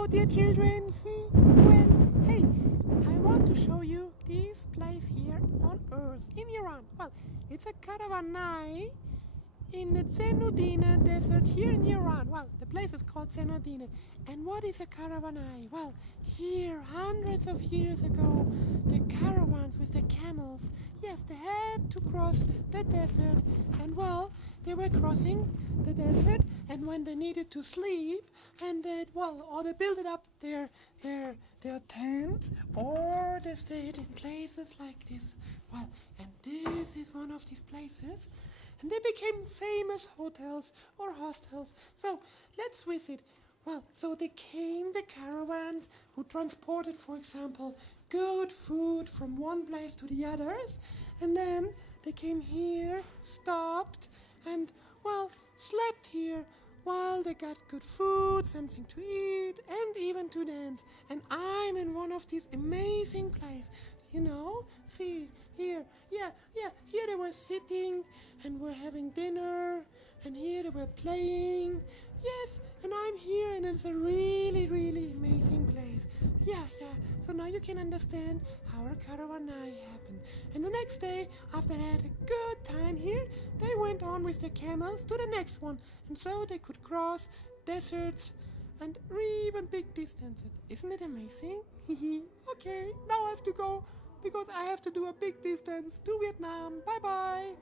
Hello, dear children. Well, hey, I want to show you this place here on Earth, in Iran. Well, it's a caravanai in the Zenudine desert here in Iran. Well, the place is called Zenudine. And what is a caravanai? Well, here, hundreds of years ago, the caravans with the camels, yes, they had to cross the desert. And well, they were crossing the desert, and when they needed to sleep, and or they built up their tents, or they stayed in places like this. Well, and this is one of these places, and they became famous hotels or hostels. So let's visit. Well, so they came, the caravans who transported, for example, good food from one place to the others, and then they came here, stopped, and, well, slept here while they got good food, something to eat, and even to dance. And I'm in one of these amazing places. See, here, here they were sitting and were having dinner, and here they were playing. Yes, and I'm here, and it's a really, really amazing place. Yeah, so now you can understand how our caravanai happened. And the next day, after they had a good time here, they went on with the camels to the next one, and so they could cross deserts and even big distances. Isn't it amazing? Okay, now I have to go because I have to do a big distance to Vietnam. Bye bye.